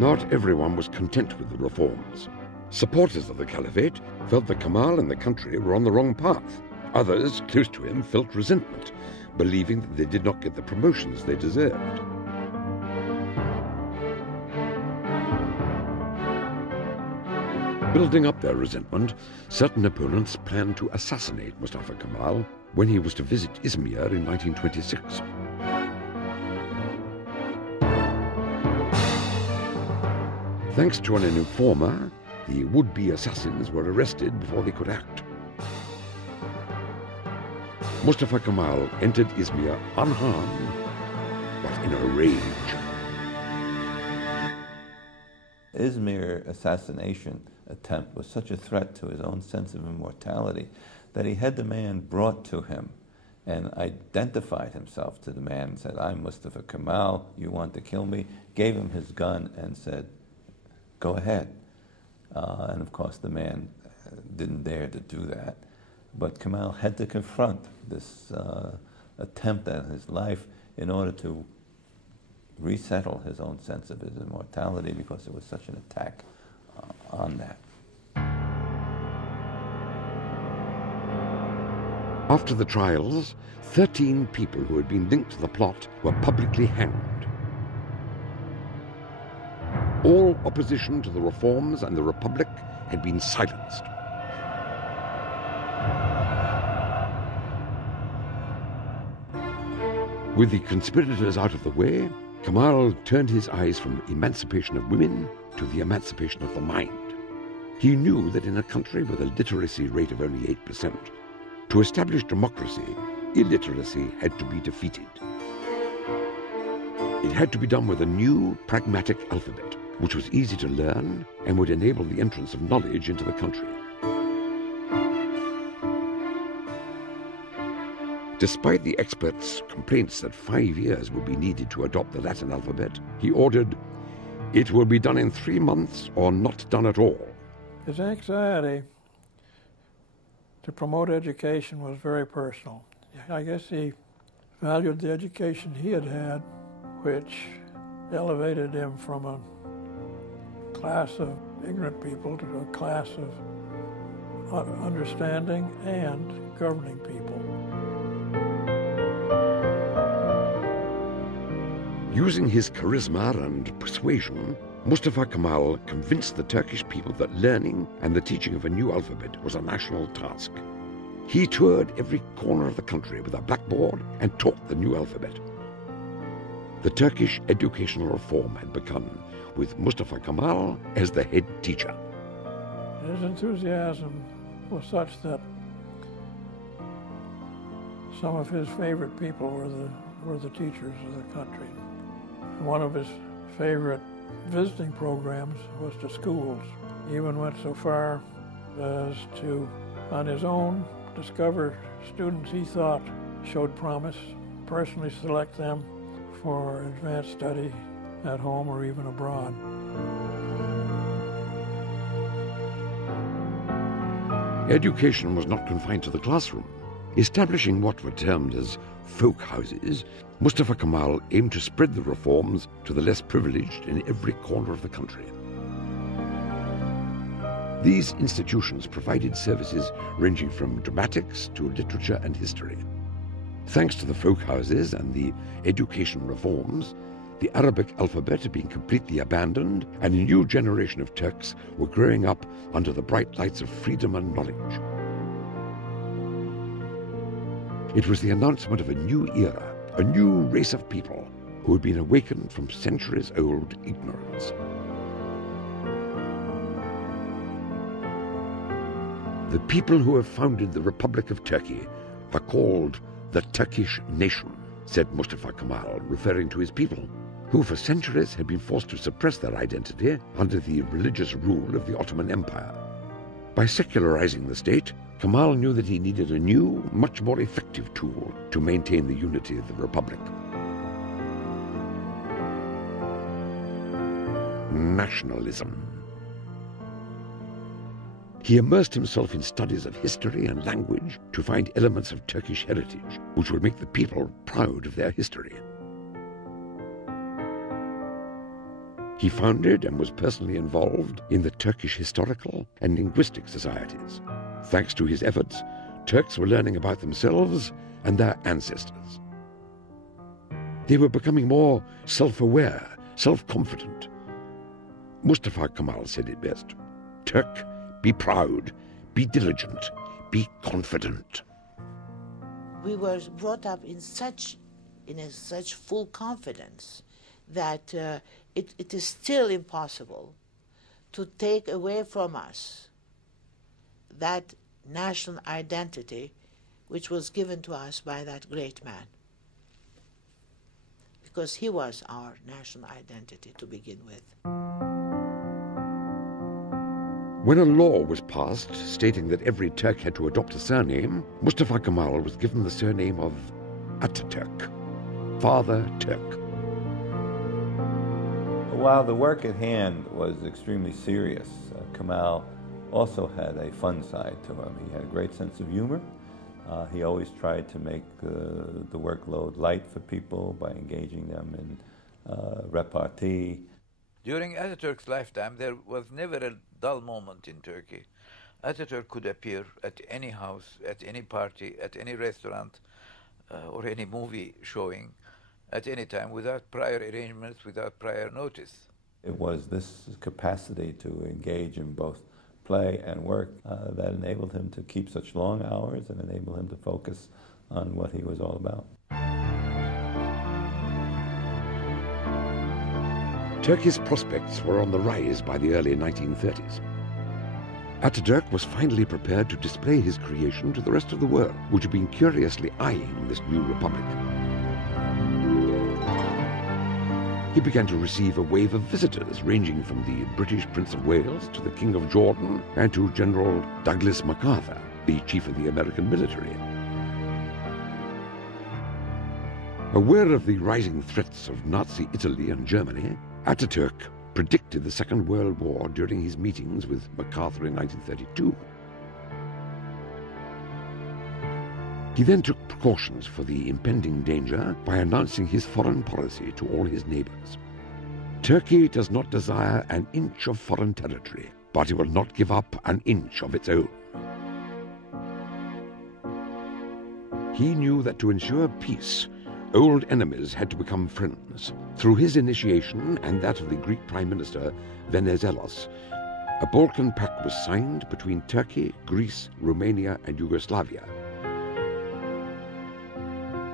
Not everyone was content with the reforms. Supporters of the caliphate felt that Kemal and the country were on the wrong path. Others, close to him, felt resentment, believing that they did not get the promotions they deserved. Building up their resentment, certain opponents planned to assassinate Mustafa Kemal when he was to visit Izmir in 1926. Thanks to an informer, the would-be assassins were arrested before they could act. Mustafa Kemal entered Izmir unharmed, but in a rage. Izmir assassination attempt was such a threat to his own sense of immortality that he had the man brought to him and identified himself to the man and said, "I'm Mustafa Kemal, you want to kill me?" Gave him his gun and said, "Go ahead." And of course the man didn't dare to do that. But Kemal had to confront this attempt at his life in order to resettle his own sense of his immortality, because it was such an attack on that. After the trials, 13 people who had been linked to the plot were publicly hanged. All opposition to the reforms and the Republic had been silenced. With the conspirators out of the way, Kemal turned his eyes from emancipation of women to the emancipation of the mind. He knew that in a country with a literacy rate of only 8%, to establish democracy, illiteracy had to be defeated. It had to be done with a new, pragmatic alphabet, which was easy to learn and would enable the entrance of knowledge into the country. Despite the experts' complaints that 5 years would be needed to adopt the Latin alphabet, he ordered, "It will be done in 3 months or not done at all." His anxiety to promote education was very personal. I guess he valued the education he had had, which elevated him from a class of ignorant people to a class of understanding and governing people. Using his charisma and persuasion, Mustafa Kemal convinced the Turkish people that learning and the teaching of a new alphabet was a national task. He toured every corner of the country with a blackboard and taught the new alphabet. The Turkish educational reform had begun, with Mustafa Kemal as the head teacher. His enthusiasm was such that some of his favorite people were the teachers of the country. One of his favorite visiting programs was to schools. He even went so far as to, on his own, discover students he thought showed promise, personally select them for advanced study at home or even abroad. Education was not confined to the classroom. Establishing what were termed as folk houses, Mustafa Kemal aimed to spread the reforms to the less privileged in every corner of the country. These institutions provided services ranging from dramatics to literature and history. Thanks to the folk houses and the education reforms, the Arabic alphabet had been completely abandoned, and a new generation of Turks were growing up under the bright lights of freedom and knowledge. It was the announcement of a new era, a new race of people who had been awakened from centuries-old ignorance. The people who have founded the Republic of Turkey are called the Turkish nation, said Mustafa Kemal, referring to his people, who for centuries had been forced to suppress their identity under the religious rule of the Ottoman Empire. By secularizing the state, Kemal knew that he needed a new, much more effective tool to maintain the unity of the Republic. Nationalism. He immersed himself in studies of history and language to find elements of Turkish heritage, which would make the people proud of their history. He founded and was personally involved in the Turkish historical and linguistic societies. Thanks to his efforts, Turks were learning about themselves and their ancestors. They were becoming more self-aware, self-confident. Mustafa Kemal said it best: "Turk, be proud, be diligent, be confident." We were brought up in such full confidence that it is still impossible to take away from us that national identity which was given to us by that great man. Because he was our national identity to begin with. When a law was passed stating that every Turk had to adopt a surname, Mustafa Kemal was given the surname of Ataturk, Father Turk. While the work at hand was extremely serious, Kemal also had a fun side to him. He had a great sense of humor. He always tried to make the workload light for people by engaging them in repartee. During Ataturk's lifetime, there was never a dull moment in Turkey. Ataturk could appear at any house, at any party, at any restaurant, or any movie showing, at any time, without prior arrangements, without prior notice. It was this capacity to engage in both play and work that enabled him to keep such long hours and enabled him to focus on what he was all about. Turkey's prospects were on the rise by the early 1930s. Ataturk was finally prepared to display his creation to the rest of the world, which had been curiously eyeing this new republic. He began to receive a wave of visitors ranging from the British Prince of Wales to the King of Jordan and to General Douglas MacArthur, the chief of the American military. Aware of the rising threats of Nazi Italy and Germany, Ataturk predicted the Second World War during his meetings with MacArthur in 1932. He then took precautions for the impending danger by announcing his foreign policy to all his neighbors. Turkey does not desire an inch of foreign territory, but it will not give up an inch of its own. He knew that to ensure peace, old enemies had to become friends. Through his initiation and that of the Greek Prime Minister Venizelos, a Balkan Pact was signed between Turkey, Greece, Romania, and Yugoslavia.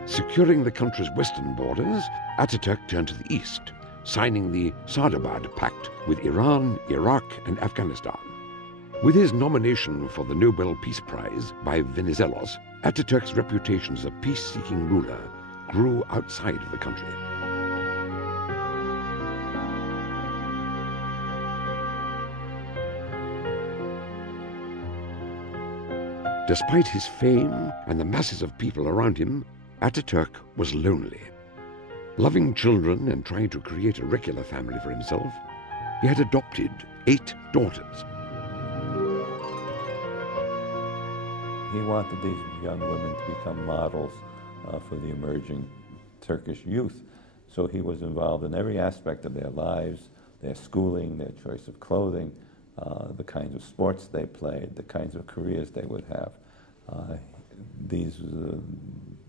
Securing the country's western borders, Ataturk turned to the east, signing the Sardabad Pact with Iran, Iraq, and Afghanistan. With his nomination for the Nobel Peace Prize by Venizelos, Ataturk's reputation as a peace-seeking ruler grew outside of the country. Despite his fame and the masses of people around him, Ataturk was lonely. Loving children and trying to create a regular family for himself, he had adopted 8 daughters. He wanted these young women to become models for the emerging Turkish youth. So he was involved in every aspect of their lives, their schooling, their choice of clothing, the kinds of sports they played, the kinds of careers they would have.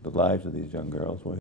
The lives of these young girls were